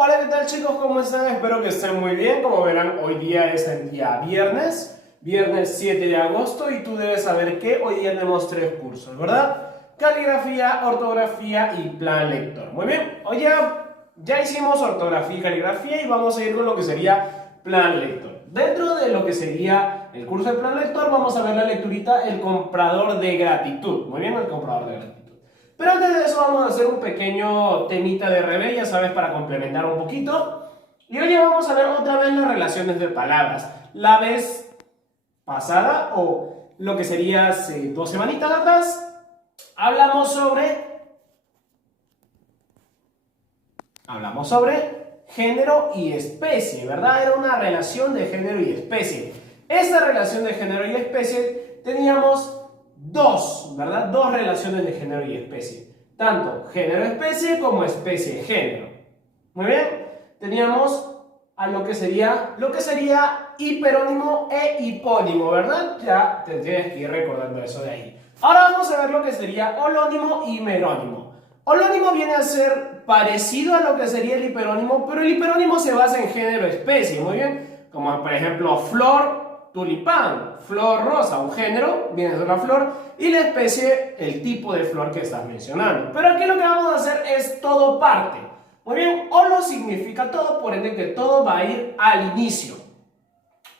Hola, ¿qué tal chicos? ¿Cómo están? Espero que estén muy bien. Como verán, hoy día es el día viernes 7 de agosto y tú debes saber que hoy día tenemos 3 cursos, ¿verdad? Caligrafía, ortografía y plan lector. Muy bien, hoy ya hicimos ortografía y caligrafía y vamos a ir con lo que sería plan lector. Dentro de lo que sería el curso de plan lector vamos a ver la lecturita El comprador de gratitud. Muy bien, el comprador de gratitud. Pero antes de eso vamos a hacer un pequeño temita de revés, ya sabes, para complementar un poquito. Y hoy vamos a ver otra vez las relaciones de palabras. La vez pasada, o lo que sería hace 2 semanitas atrás, hablamos sobre género y especie, ¿verdad? Era una relación de género y especie. Esta relación de género y especie teníamos dos, ¿verdad? Dos relaciones de género y especie. Tanto género-especie como especie-género. Muy bien. Teníamos a lo que sería hiperónimo e hipónimo, ¿verdad? Ya te tienes que ir recordando eso de ahí. Ahora vamos a ver lo que sería holónimo y merónimo. Holónimo viene a ser parecido a lo que sería el hiperónimo, pero el hiperónimo se basa en género-especie, muy bien. Como por ejemplo flor, tulipán, flor rosa, un género, viene de una flor, y la especie, el tipo de flor que estás mencionando. Pero aquí lo que vamos a hacer es todo parte. Muy bien, holo significa todo, por ende que todo va a ir al inicio.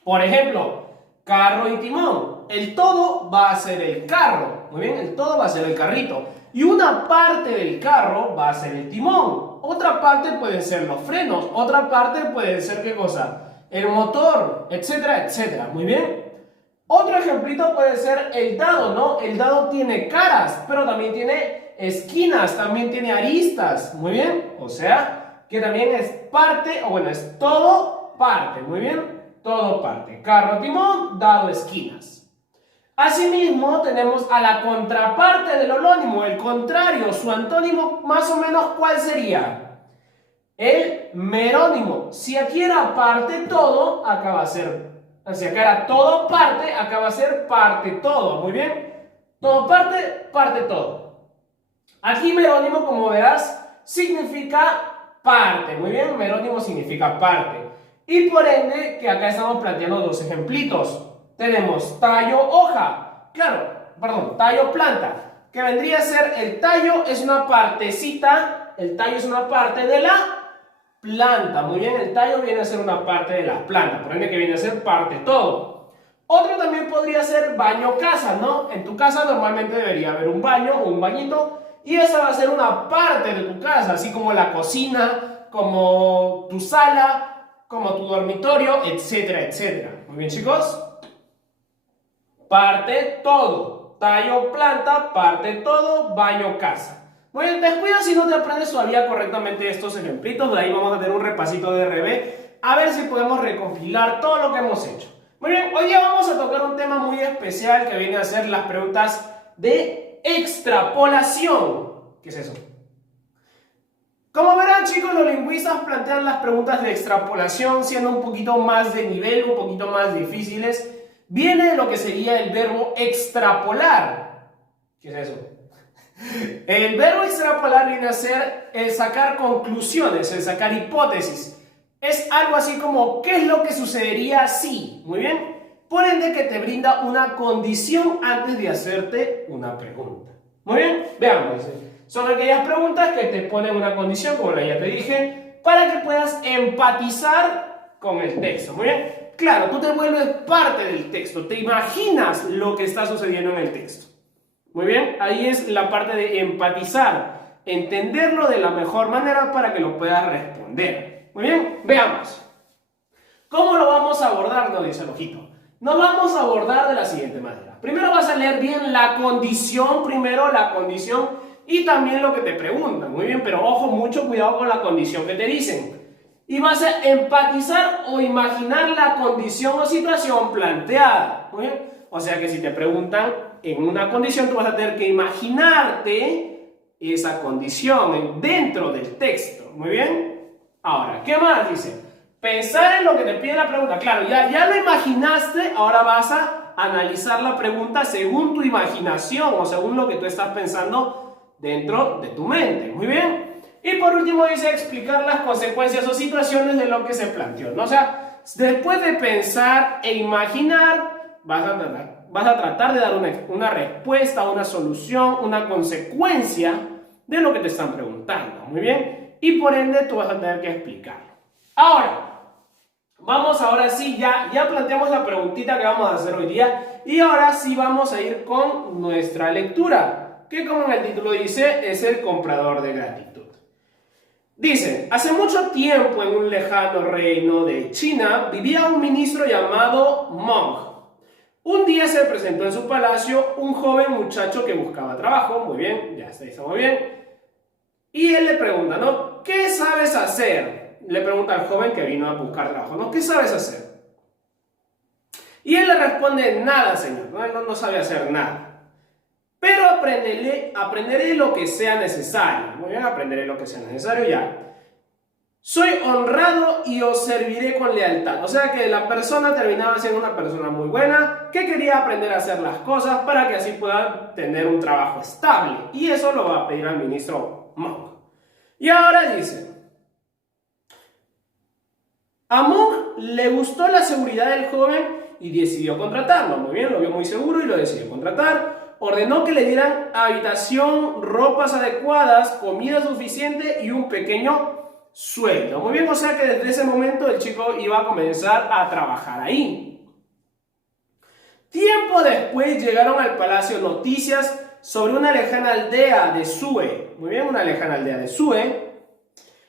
Por ejemplo, carro y timón. El todo va a ser el carro. Muy bien, el todo va a ser el carrito. Y una parte del carro va a ser el timón. Otra parte pueden ser los frenos. Otra parte puede ser, ¿qué cosa? El motor, etcétera, etcétera. Muy bien. Otro ejemplito puede ser el dado, ¿no? El dado tiene caras, pero también tiene esquinas, también tiene aristas. Muy bien. O sea, que también es parte, o bueno, es todo parte. Muy bien. Todo parte. Carro, timón, dado, esquinas. Asimismo, tenemos a la contraparte del holónimo, el contrario, su antónimo más o menos, ¿cuál sería? El merónimo. Si aquí era parte todo, acá va a ser, si acá era todo parte, acá va a ser parte todo, muy bien. Todo parte, parte todo. Aquí merónimo, como verás, significa parte, muy bien, merónimo significa parte. Y por ende, que acá estamos planteando dos ejemplitos. Tenemos tallo hoja, claro, perdón, tallo planta, que vendría a ser el tallo es una partecita, el tallo es una parte de la planta, muy bien, el tallo viene a ser una parte de la planta, por ende que viene a ser parte todo. Otro también podría ser baño casa, ¿no? En tu casa normalmente debería haber un baño o un bañito y esa va a ser una parte de tu casa, así como la cocina, como tu sala, como tu dormitorio, etcétera, etcétera. Muy bien, chicos. Parte todo, tallo planta, parte todo, baño casa. Muy bien, descuida si no te aprendes todavía correctamente estos ejemplitos, de ahí vamos a tener un repasito de revés, a ver si podemos recopilar todo lo que hemos hecho. Muy bien, hoy día vamos a tocar un tema muy especial que viene a ser las preguntas de extrapolación. ¿Qué es eso? Como verán chicos, los lingüistas plantean las preguntas de extrapolación siendo un poquito más de nivel, un poquito más difíciles. Viene de lo que sería el verbo extrapolar. ¿Qué es eso? El verbo extrapolar viene a ser el sacar conclusiones, el sacar hipótesis. Es algo así como, ¿qué es lo que sucedería si? Muy bien. Por ende que te brinda una condición antes de hacerte una pregunta. Muy bien, veamos. Son aquellas preguntas que te ponen una condición, como ya te dije, para que puedas empatizar con el texto. Muy bien. Claro, tú te vuelves parte del texto, te imaginas lo que está sucediendo en el texto. Muy bien, ahí es la parte de empatizar, entenderlo de la mejor manera para que lo puedas responder. Muy bien, veamos. ¿Cómo lo vamos a abordar? Nos dice el ojito. Nos vamos a abordar de la siguiente manera. Primero vas a leer bien la condición, y también lo que te preguntan. Muy bien, pero ojo, mucho cuidado con la condición que te dicen. Y vas a empatizar o imaginar la condición o situación planteada. Muy bien. O sea que si te preguntan en una condición, tú vas a tener que imaginarte esa condición dentro del texto. Muy bien. Ahora, ¿qué más dice? Pensar en lo que te pide la pregunta. Claro, ya lo imaginaste, ahora vas a analizar la pregunta según tu imaginación o según lo que tú estás pensando dentro de tu mente. Muy bien. Y por último dice explicar las consecuencias o situaciones de lo que se planteó, ¿no? O sea, después de pensar e imaginar, vas a tratar de dar una respuesta, una solución, una consecuencia de lo que te están preguntando, ¿muy bien? Y por ende tú vas a tener que explicarlo. Ahora sí, ya planteamos la preguntita que vamos a hacer hoy día y ahora sí vamos a ir con nuestra lectura, que como en el título dice, es el comprador de gratitud. Dice, hace mucho tiempo en un lejano reino de China vivía un ministro llamado Meng. Un día se presentó en su palacio un joven muchacho que buscaba trabajo, muy bien, ya está muy bien, y él le pregunta, ¿no? ¿Qué sabes hacer? Le pregunta al joven que vino a buscar trabajo, ¿no? ¿Qué sabes hacer? Y él le responde, nada, señor, no sabe hacer nada. Pero aprenderé lo que sea necesario. Muy bien, aprenderé lo que sea necesario ya. Soy honrado y os serviré con lealtad. O sea que la persona terminaba siendo una persona muy buena que quería aprender a hacer las cosas para que así pueda tener un trabajo estable. Y eso lo va a pedir al ministro Meng. Y ahora dice, a Meng le gustó la seguridad del joven y decidió contratarlo. Muy bien, lo vio muy seguro y lo decidió contratar. Ordenó que le dieran habitación, ropas adecuadas, comida suficiente y un pequeño sueldo. Muy bien, o sea que desde ese momento el chico iba a comenzar a trabajar ahí. Tiempo después llegaron al palacio noticias sobre una lejana aldea de Sue. Muy bien, una lejana aldea de Sue.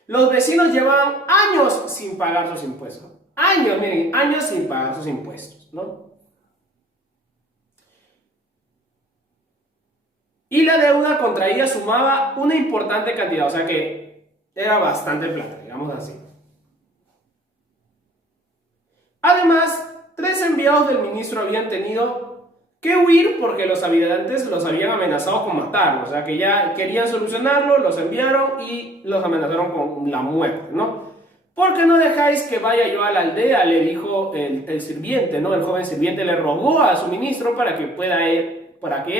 Los vecinos llevaban años sin pagar sus impuestos. Años, miren, años sin pagar sus impuestos, ¿no? Y la deuda contraída sumaba una importante cantidad, o sea que era bastante plata, digamos así. Además, 3 enviados del ministro habían tenido que huir porque los habitantes los habían amenazado con matarlos, o sea que ya querían solucionarlo, los enviaron y los amenazaron con la muerte, ¿no? ¿Por qué no dejáis que vaya yo a la aldea?, le dijo el sirviente, ¿no? El joven sirviente le rogó a su ministro para que él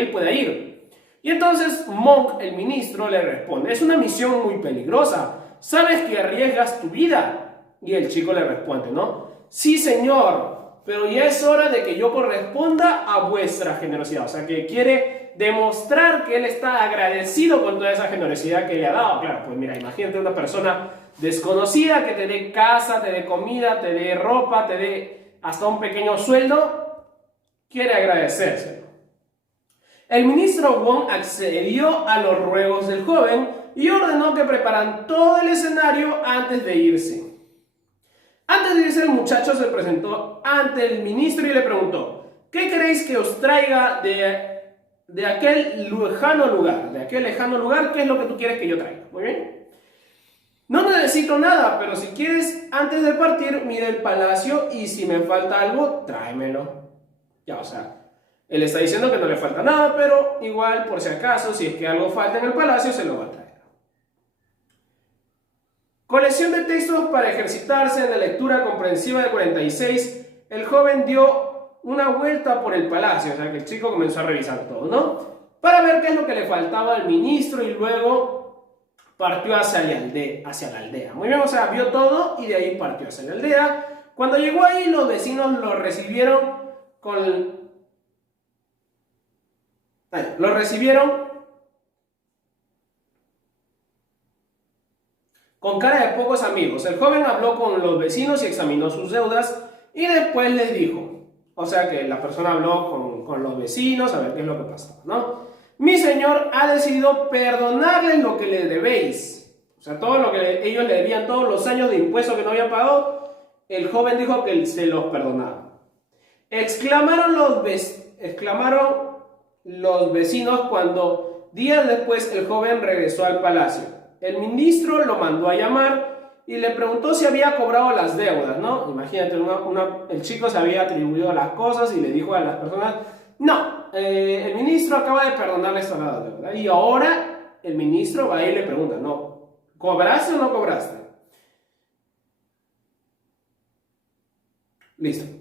pueda ir. Y entonces Meng, el ministro, le responde, es una misión muy peligrosa, ¿sabes que arriesgas tu vida? Y el chico le responde, ¿no? Sí, señor, pero ya es hora de que yo corresponda a vuestra generosidad. O sea, que quiere demostrar que él está agradecido con toda esa generosidad que le ha dado. Claro, pues mira, imagínate una persona desconocida que te dé casa, te dé comida, te dé ropa, te dé hasta un pequeño sueldo, quiere agradecerse. El ministro Wong accedió a los ruegos del joven y ordenó que prepararan todo el escenario antes de irse. Antes de irse, el muchacho se presentó ante el ministro y le preguntó, ¿qué queréis que os traiga de aquel lejano lugar? De aquel lejano lugar, ¿qué es lo que tú quieres que yo traiga? Muy bien. No necesito nada, pero si quieres, antes de partir, mira el palacio y si me falta algo, tráemelo. Ya, o sea, él está diciendo que no le falta nada, pero igual, por si acaso, si es que algo falta en el palacio, se lo va a traer. Colección de textos para ejercitarse en la lectura comprensiva de 46. El joven dio una vuelta por el palacio, o sea que el chico comenzó a revisar todo, ¿no? Para ver qué es lo que le faltaba al ministro y luego partió hacia la aldea. Muy bien, o sea, vio todo y de ahí partió hacia la aldea. Cuando llegó ahí, los vecinos lo recibieron con cara de pocos amigos. El joven habló con los vecinos y examinó sus deudas y después les dijo, o sea que la persona habló con los vecinos a ver qué es lo que pasaba, ¿no? Mi señor ha decidido perdonarles lo que le debéis. O sea, todo lo que ellos le debían, todos los años de impuestos que no habían pagado, el joven dijo que se los perdonaba. Exclamaron los vecinos cuando días después el joven regresó al palacio. El ministro lo mandó a llamar y le preguntó si había cobrado las deudas, ¿no? Imagínate, el chico se había atribuido las cosas y le dijo a las personas, no, el ministro acaba de perdonarle esta deuda. Y ahora el ministro va y le pregunta, no, ¿cobraste o no cobraste? Listo.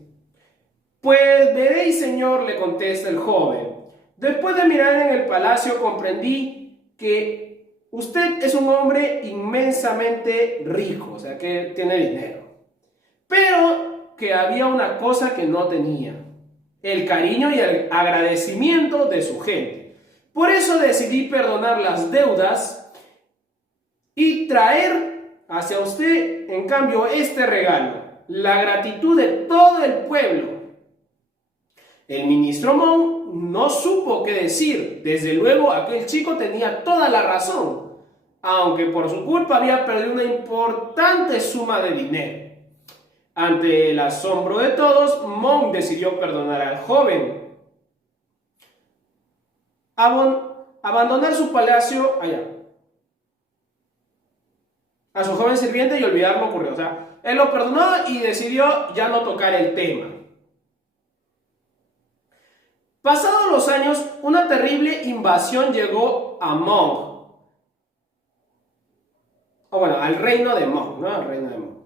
Pues veréis, señor, le contesta el joven. Después de mirar en el palacio comprendí que usted es un hombre inmensamente rico, o sea, que tiene dinero. Pero que había una cosa que no tenía: el cariño y el agradecimiento de su gente. Por eso decidí perdonar las deudas y traer hacia usted, en cambio, este regalo: la gratitud de todo el pueblo. El ministro Hmong no supo qué decir. Desde luego, aquel chico tenía toda la razón, aunque por su culpa había perdido una importante suma de dinero. Ante el asombro de todos, Hmong decidió perdonar al joven, abandonar su palacio a su joven sirviente y olvidar lo ocurrido. O sea, él lo perdonó y decidió ya no tocar el tema. Pasados los años, una terrible invasión llegó a Hmong. O bueno, al reino de Hmong, ¿no? Al reino de Hmong.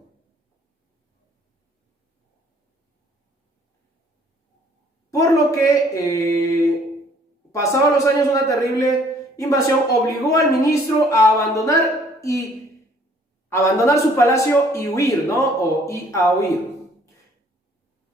Por lo que, pasados los años, una terrible invasión obligó al ministro a abandonar su palacio y huir, ¿no? A huir.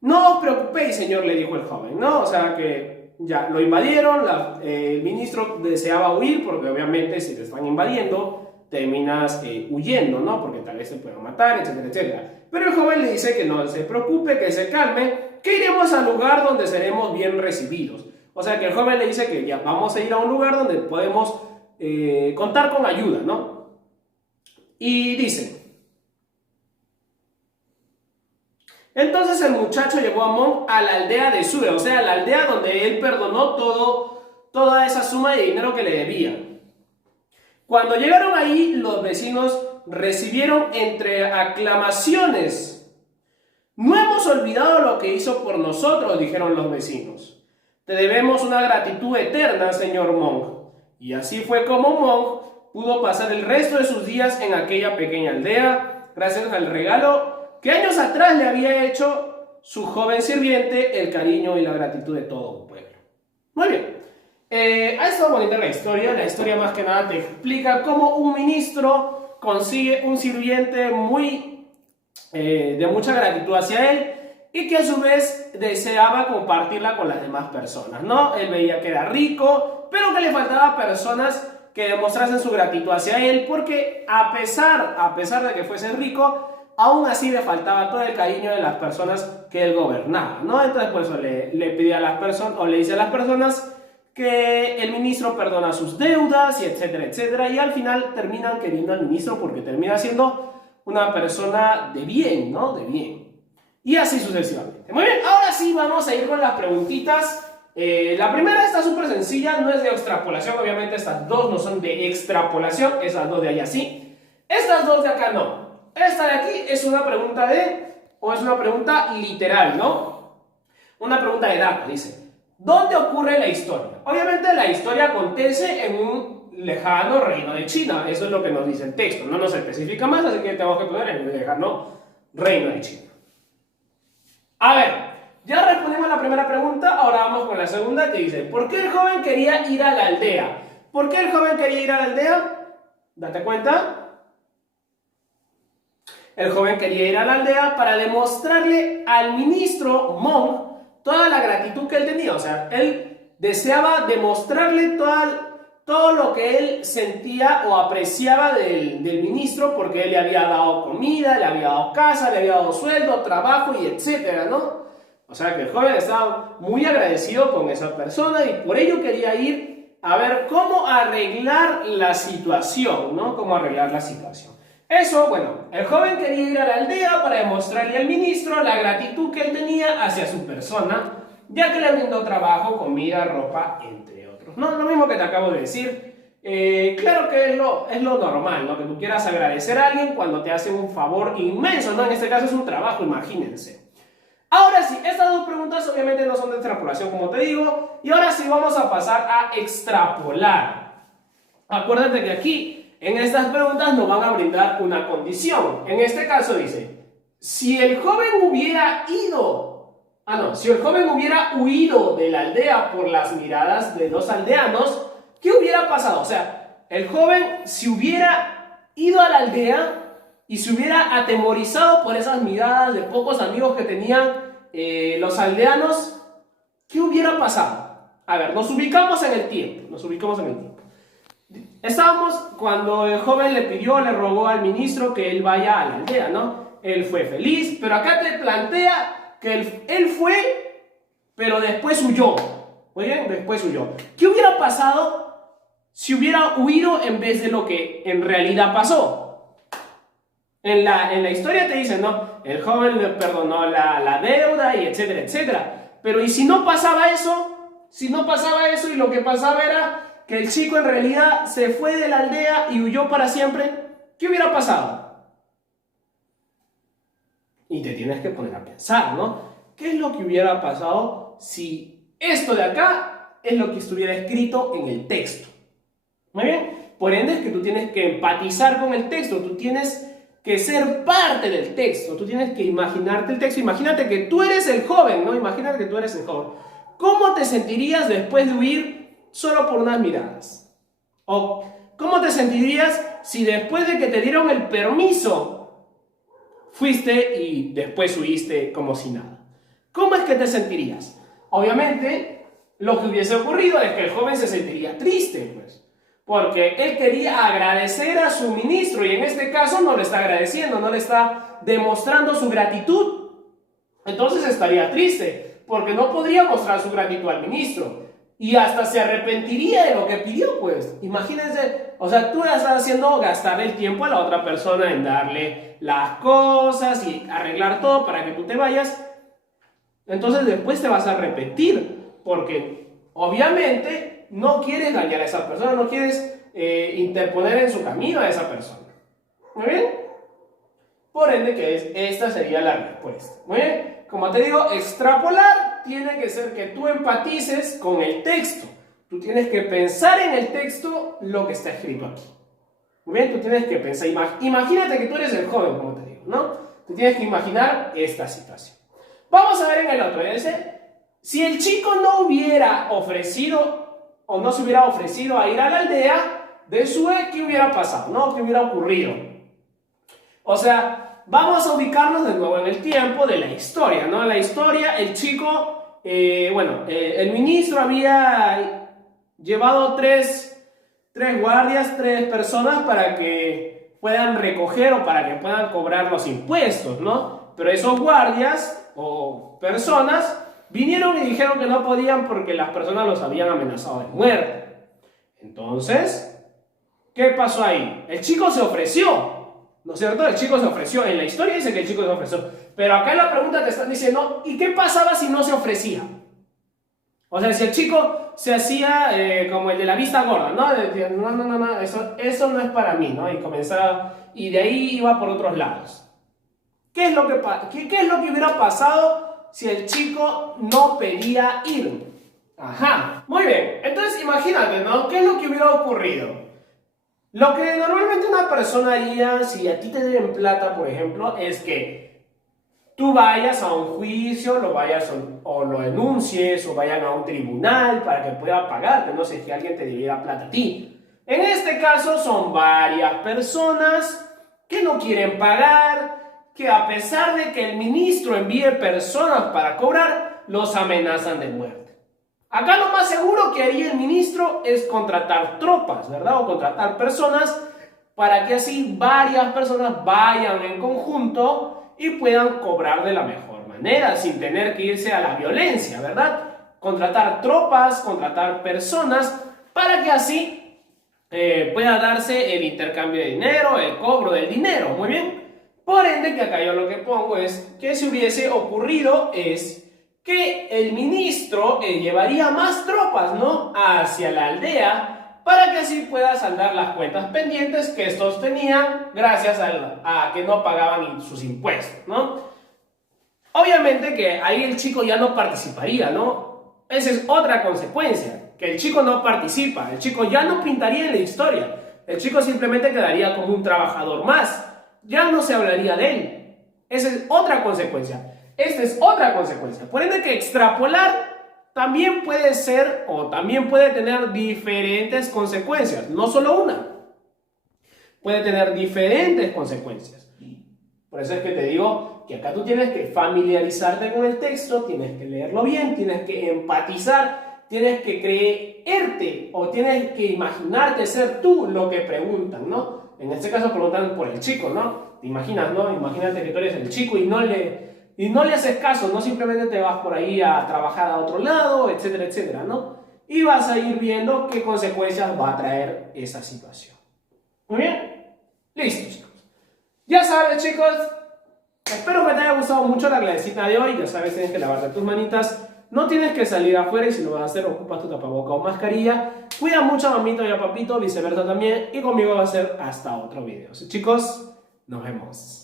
No os preocupéis, señor, le dijo el joven, ¿no? O sea que ya lo invadieron, el ministro deseaba huir porque obviamente si te están invadiendo terminas huyendo, ¿no? Porque tal vez se puedan matar, etcétera, etcétera. Pero el joven le dice que no se preocupe, que se calme, que iremos al lugar donde seremos bien recibidos. O sea que el joven le dice que ya vamos a ir a un lugar donde podemos contar con ayuda, ¿no? Y dice: entonces el muchacho llevó a Hmong a la aldea de Sue, o sea, la aldea donde él perdonó toda esa suma de dinero que le debía. Cuando llegaron ahí, los vecinos recibieron entre aclamaciones. No hemos olvidado lo que hizo por nosotros, dijeron los vecinos. Te debemos una gratitud eterna, señor Hmong. Y así fue como Hmong pudo pasar el resto de sus días en aquella pequeña aldea, gracias al regalo que años atrás le había hecho su joven sirviente, el cariño y la gratitud de todo un pueblo. Muy bien. Ha estado bonita la historia. La historia más que nada te explica cómo un ministro consigue un sirviente de mucha gratitud hacia él y que a su vez deseaba compartirla con las demás personas, ¿no? Él veía que era rico, pero que le faltaba personas que demostrasen su gratitud hacia él, porque a pesar de que fuese rico, aún así le faltaba todo el cariño de las personas que él gobernaba, ¿no? Entonces, pues, le pide a las personas, o le dice a las personas que el ministro perdona sus deudas, y etcétera, etcétera, y al final terminan queriendo al ministro porque termina siendo una persona de bien, ¿no? De bien. Y así sucesivamente. Muy bien, ahora sí vamos a ir con las preguntitas. La primera está súper sencilla, no es de extrapolación, obviamente estas dos no son de extrapolación, esas dos de allá sí. Estas dos de acá no. Esta de aquí es una pregunta es una pregunta literal, ¿no? Una pregunta de datos, dice: ¿dónde ocurre la historia? Obviamente la historia acontece en un lejano reino de China, eso es lo que nos dice el texto, no nos especifica más, así que tenemos que poner en un lejano reino de China. A ver, ya respondimos la primera pregunta, ahora vamos con la segunda, que dice: ¿por qué el joven quería ir a la aldea? ¿Por qué el joven quería ir a la aldea? Date cuenta. El joven quería ir a la aldea para demostrarle al ministro Hmong toda la gratitud que él tenía. O sea, él deseaba demostrarle todo lo que él sentía o apreciaba del ministro, porque él le había dado comida, le había dado casa, le había dado sueldo, trabajo y etcétera, ¿no? O sea que el joven estaba muy agradecido con esa persona y por ello quería ir a ver cómo arreglar la situación, ¿no? Cómo arreglar la situación. Eso, bueno, el joven quería ir a la aldea para demostrarle al ministro la gratitud que él tenía hacia su persona, ya que le brindó trabajo, comida, ropa, entre otros. No, lo mismo que te acabo de decir. Claro que es lo normal, ¿no? Que tú quieras agradecer a alguien cuando te hace un favor inmenso, ¿no? En este caso es un trabajo, imagínense. Ahora sí, estas dos preguntas obviamente no son de extrapolación, como te digo, y ahora sí vamos a pasar a extrapolar. Acuérdate que aquí, en estas preguntas nos van a brindar una condición. En este caso dice: si el joven hubiera huido de la aldea por las miradas de los aldeanos, ¿qué hubiera pasado? O sea, el joven, si hubiera ido a la aldea y se hubiera atemorizado por esas miradas de pocos amigos que tenían los aldeanos, ¿qué hubiera pasado? A ver, nos ubicamos en el tiempo. Estábamos cuando el joven le rogó al ministro que él vaya a la aldea, ¿no? Él fue feliz, pero acá te plantea que él fue, pero después huyó. Muy bien, después huyó. ¿Qué hubiera pasado si hubiera huido en vez de lo que en realidad pasó? En la historia te dicen, ¿no? El joven le perdonó la deuda y etcétera, etcétera. Pero ¿y si no pasaba eso? Si no pasaba eso y lo que pasaba era que el chico en realidad se fue de la aldea y huyó para siempre, ¿qué hubiera pasado? Y te tienes que poner a pensar, ¿no? ¿Qué es lo que hubiera pasado si esto de acá es lo que estuviera escrito en el texto? Muy bien. Por ende es que tú tienes que empatizar con el texto, tú tienes que ser parte del texto, tú tienes que imaginarte el texto. Imagínate que tú eres el joven, ¿no? Imagínate que tú eres el joven. ¿Cómo te sentirías después de huir solo por unas miradas? ¿O cómo te sentirías si después de que te dieron el permiso fuiste y después huiste como si nada? ¿Cómo es que te sentirías? Obviamente, lo que hubiese ocurrido es que el joven se sentiría triste, pues, porque él quería agradecer a su ministro y en este caso no le está agradeciendo, no le está demostrando su gratitud. Entonces estaría triste, porque no podría mostrar su gratitud al ministro y hasta se arrepentiría de lo que pidió, pues. Imagínense, o sea, tú le estás haciendo gastar el tiempo a la otra persona en darle las cosas y arreglar todo para que tú te vayas. Entonces después te vas a arrepentir, porque obviamente no quieres dañar a esa persona, no quieres interponer en su camino a esa persona. ¿Muy bien? Por ende, esta sería la respuesta. Muy bien. Como te digo, extrapolar tiene que ser que tú empatices con el texto. Tú tienes que pensar en el texto lo que está escrito aquí. Muy bien, tú tienes que pensar. Imagínate que tú eres el joven, como te digo, ¿no? Tú tienes que imaginar esta situación. Vamos a ver en el otro. Dice, si el chico no hubiera ofrecido o no se hubiera ofrecido a ir a la aldea de su ex, ¿qué hubiera pasado? ¿No? ¿Qué hubiera ocurrido? O sea, vamos a ubicarnos de nuevo en el tiempo de la historia, ¿no? En la historia, el chico, el ministro había llevado tres guardias, 3 personas para que puedan recoger o para que puedan cobrar los impuestos, ¿no? Pero esos guardias o personas vinieron y dijeron que no podían porque las personas los habían amenazado de muerte. Entonces, ¿qué pasó ahí? El chico se ofreció. ¿No es cierto? El chico se ofreció. En la historia dice que el chico se ofreció. Pero acá en la pregunta te están diciendo, ¿y qué pasaba si no se ofrecía? O sea, si el chico se hacía como el de la vista gorda, ¿no? No, eso no es para mí, ¿no? Y comenzaba, y de ahí iba por otros lados. ¿Qué es lo que hubiera pasado si el chico no pedía ir? Ajá, muy bien. Entonces imagínate, ¿no? ¿Qué es lo que hubiera ocurrido? Lo que normalmente una persona haría, si a ti te deben plata, por ejemplo, es que tú vayas a un juicio, o lo denuncies, o vayan a un tribunal para que pueda pagarte, no sé, si alguien te debiera plata a ti. En este caso son varias personas que no quieren pagar, que a pesar de que el ministro envíe personas para cobrar, los amenazan de muerte. Acá lo más seguro que haría el ministro es contratar tropas, ¿verdad? O contratar personas para que así varias personas vayan en conjunto y puedan cobrar de la mejor manera, sin tener que irse a la violencia, ¿verdad? Contratar tropas, contratar personas para que así pueda darse el intercambio de dinero, el cobro del dinero, muy bien. Por ende, que acá yo lo que pongo es que si hubiese ocurrido es que el ministro llevaría más tropas, ¿no?, hacia la aldea para que así pueda saldar las cuentas pendientes que estos tenían gracias a que no pagaban sus impuestos, ¿no? Obviamente que ahí el chico ya no participaría, ¿no? Esa es otra consecuencia, que el chico no participa, el chico ya no pintaría en la historia, el chico simplemente quedaría como un trabajador más, ya no se hablaría de él. Esa es otra consecuencia. Esta es otra consecuencia. Por ende que extrapolar también puede ser o también puede tener diferentes consecuencias, no solo una. Puede tener diferentes consecuencias. Por eso es que te digo que acá tú tienes que familiarizarte con el texto, tienes que leerlo bien, tienes que empatizar, tienes que creerte o tienes que imaginarte ser tú lo que preguntan, ¿no? En este caso preguntan por el chico, ¿no? Te imaginas, ¿no? Imagínate que tú eres el chico y no le haces caso, no simplemente te vas por ahí a trabajar a otro lado, etcétera, etcétera, ¿no? Y vas a ir viendo qué consecuencias va a traer esa situación. Muy bien, listo, chicos. Ya sabes, chicos, espero que te haya gustado mucho la clasecita de hoy. Ya sabes, tienes que lavarte tus manitas. No tienes que salir afuera y si lo vas a hacer, ocupas tu tapaboca o mascarilla. Cuida mucho a mamito y a papito, viceversa también. Y conmigo va a ser hasta otro video. Así, chicos, nos vemos.